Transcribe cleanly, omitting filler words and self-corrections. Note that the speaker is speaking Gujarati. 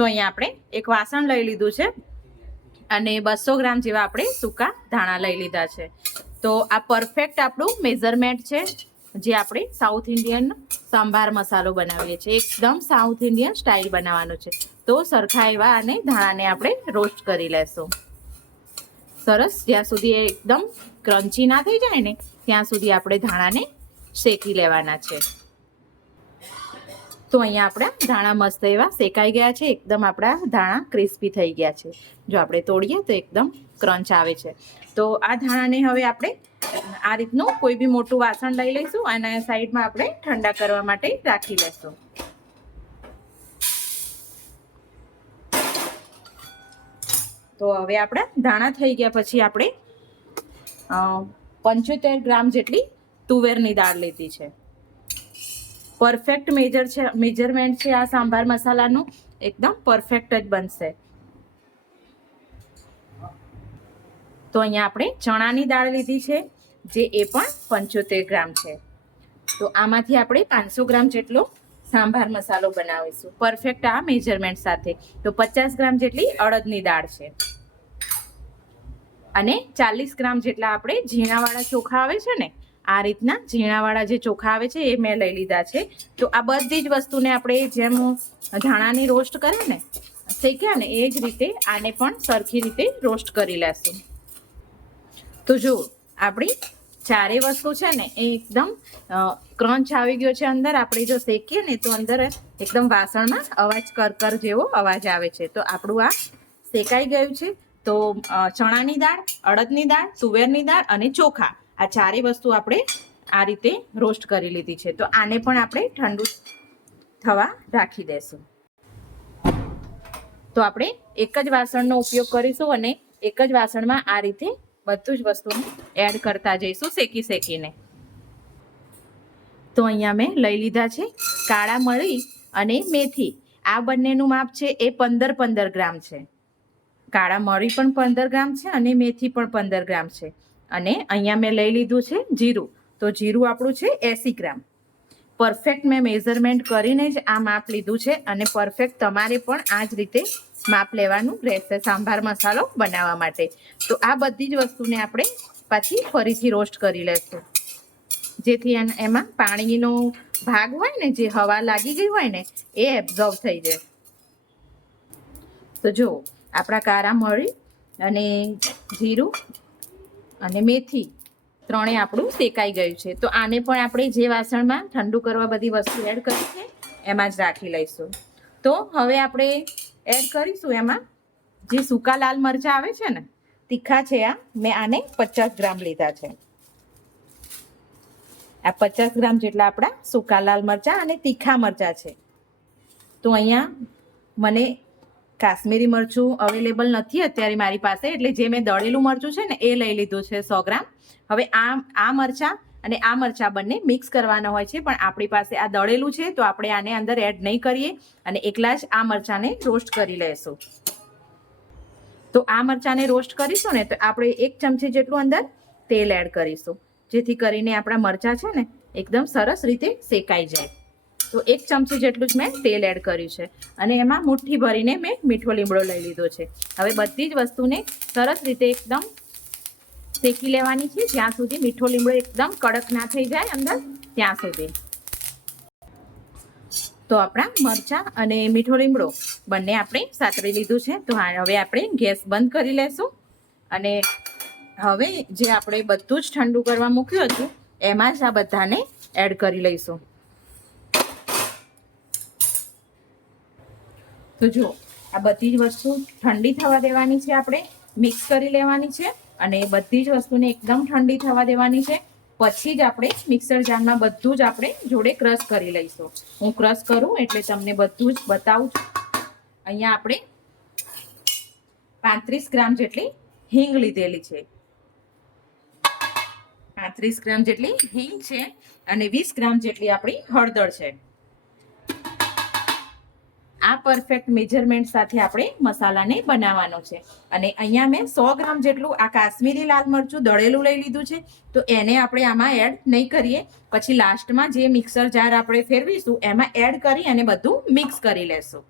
તો અહીંયા આપણે એક વાસણ લઈ લીધું છે અને 200 ગ્રામ જેવા આપણે સૂકા ધાણા લઈ લીધા છે. તો આ પરફેક્ટ આપણું મેઝરમેન્ટ છે જે આપણે સાઉથ ઇન્ડિયન સંભાર મસાલો બનાવીએ છીએ. એકદમ સાઉથ ઇન્ડિયન સ્ટાઇલ બનાવવાનો છે. તો સરખા એવા અને ધાણાને આપણે રોસ્ટ કરી લેશું સરસ. જ્યાં સુધી એકદમ ક્રન્ચી ના થઈ જાય ને ત્યાં સુધી આપણે ધાણાને શેકી લેવાના છે. તો અહીંયા આપણા ધાણા મસ્ત એવા શેકાઈ ગયા છે. એકદમ આપણા ધાણા ક્રિસ્પી થઈ ગયા છે. જો આપણે તોડીએ તો એકદમ ક્રંચ આવે છે. તો આ ધાણાને હવે આપણે આ રીતનું કોઈ બી મોટું વાસણ લઈ લઈશું અને સાઈડમાં આપણે ઠંડા કરવા માટે રાખી લેશું. તો હવે આપણા ધાણા થઈ ગયા પછી આપણે 75 ગ્રામ જેટલી તુવેરની દાળ લીધી છે. પરફેક્ટ મેજરમેન્ટ છે આ સાંભાર મસાલાનું. એકદમ પરફેક્ટ જ બનશે. તો અહીંયા આપણે ચણાની દાળ લીધી છે જે એ પણ 75 ગ્રામ છે. તો આમાંથી આપણે 500 ગ્રામ જેટલો સાંભાર મસાલો બનાવીશું પરફેક્ટ આ મેજરમેન્ટ સાથે. તો 50 ગ્રામ જેટલી અડદની દાળ છે અને 40 ગ્રામ જેટલા આપણે ઝીણાવાળા ચોખા આવે છે ને આ રીતના ઝીણાવાળા જે ચોખા આવે છે એ મેં લઈ લીધા છે. તો આ બધી જ વસ્તુને આપણે જેમ ધાણાની રોસ્ટ કરે ને શેક્યા ને એ જ રીતે આને પણ સરખી રીતે રોસ્ટ કરી લેશું. તો જો આપણી ચારે વસ્તુ છે ને એ એકદમ ક્રંચ આવી ગયો છે અંદર. આપણે જો શેકીએ ને તો અંદર એકદમ વાસણમાં અવાજ કરકર જેવો અવાજ આવે છે. તો આપણું આ શેકાઈ ગયું છે. તો ચણાની દાળ, અડદની દાળ, તુવેરની દાળ અને ચોખા આ ચારે વસ્તુ આપણે આ રીતે રોસ્ટ કરી લીધી છે. તો આને પણ આપણે ઠંડુ થવા રાખી દેશું. તો આપણે એક જ વાસણનો ઉપયોગ કરીશું અને એક જ વાસણમાં આ રીતે બધું જ વસ્તુને એડ કરતા જઈશું શેકીને. તો અહીંયા મેં લઈ લીધા છે કાળા મરી અને મેથી. આ બંનેનું માપ છે એ 15 ગ્રામ છે. કાળા મરી પણ 15 ગ્રામ છે અને મેથી પણ 15 ગ્રામ છે. અને અહીંયા મેં લઈ લીધું છે જીરું. તો જીરું આપણું છે 80 ગ્રામ. પરફેક્ટ મેં મેઝરમેન્ટ કરીને જ આ માપ લીધું છે અને પરફેક્ટ તમારે પણ આ જ રીતે માપ લેવાનું રહેશે સાંભાર મસાલો બનાવવા માટે. તો આ બધી જ વસ્તુને આપણે પાછી ફરીથી રોસ્ટ કરી લેશું જેથી એમાં પાણીનો ભાગ હોય ને જે હવા લાગી ગઈ હોય ને એ એબ્ઝોર્બ થઈ જાય. તો જો આપણા કાળા મરી અને જીરું અને મેથી ત્રણે આપણું શેકાઈ ગયું છે. તો આને પણ આપણે જે વાસણમાં ઠંડુ કરવા બધી વસ્તુ એડ કરી છે એમાં જ રાખી લઈશું. તો હવે આપણે એડ કરીશું એમાં જે સૂકા લાલ મરચાં આવે છે ને તીખા છે. આ મેં આને 50 ગ્રામ લીધા છે. આ 50 ગ્રામ જેટલા આપણા સૂકા લાલ મરચાં અને તીખા મરચાં છે. તો અહીંયા મને કાશ્મીરી મરચું અવેલેબલ નથી અત્યારે મારી પાસે એટલે જે મેં દળેલું મરચું છે ને એ લઈ લીધું છે 100 ગ્રામ. હવે આ મરચાં અને આ મરચાં બંને મિક્સ કરવાના હોય છે પણ આપણી પાસે આ દળેલું છે તો આપણે આને અંદર એડ નહીં કરીએ અને એકલા જ આ મરચાંને રોસ્ટ કરી લઈશું. તો આ મરચાંને રોસ્ટ કરીશું ને તો આપણે 1 ચમચી જેટલું અંદર તેલ એડ કરીશું જેથી કરીને આપણા મરચાં છે ને એકદમ સરસ રીતે શેકાઈ જાય. તો 1 ચમચી જેટલું જ મેં તેલ એડ કર્યું છે અને એમાં મુઠ્ઠી ભરીને મેં મીઠો લીમડો લઈ લીધો છે. હવે બધી જ વસ્તુને સરસ રીતે એકદમ શેકી લેવાની છે જ્યાં સુધી મીઠો લીમડો એકદમ કડક ના થઈ જાય અંદર ત્યાં સુધી. તો આપણા મરચાં અને મીઠો લીમડો બંને આપણે સાતળી લીધું છે. તો હવે આપણે ગેસ બંધ કરી લેશું અને હવે જે આપણે બધું જ ઠંડુ કરવા મૂક્યું હતું એમાં જ આ બધાને એડ કરી લઈશું. તો જો આ બધી જ વસ્તુ ઠંડી થવા દેવાની છે. આપણે મિક્સ કરી લેવાની છે અને બધી જ વસ્તુને એકદમ ઠંડી થવા દેવાની છે. પછી જ આપણે મિક્સર જારમાં બધું જ આપણે જોડે ક્રશ કરી લઈશું. હું ક્રશ કરું એટલે તમને બધું જ બતાવું છું. અહીંયા આપણે 35 ગ્રામ જેટલી હિંગ લીધેલી છે. 35 ગ્રામ જેટલી હિંગ છે અને 20 ગ્રામ જેટલી આપણી હળદર છે. આ પરફેક્ટ મેજરમેન્ટ સાથે આપણે મસાલાને બનાવવાનો છે. અને અહીંયા મેં 100 ગ્રામ જેટલું આ કાશ્મીરી લાલ મરચું દળેલું લઈ લીધું છે. તો એને આપણે આમાં એડ નહીં કરીએ. પછી લાસ્ટમાં જે મિક્સર જાર આપણે ફેરવીશું એમાં એડ કરી અને બધું મિક્સ કરી લેશું.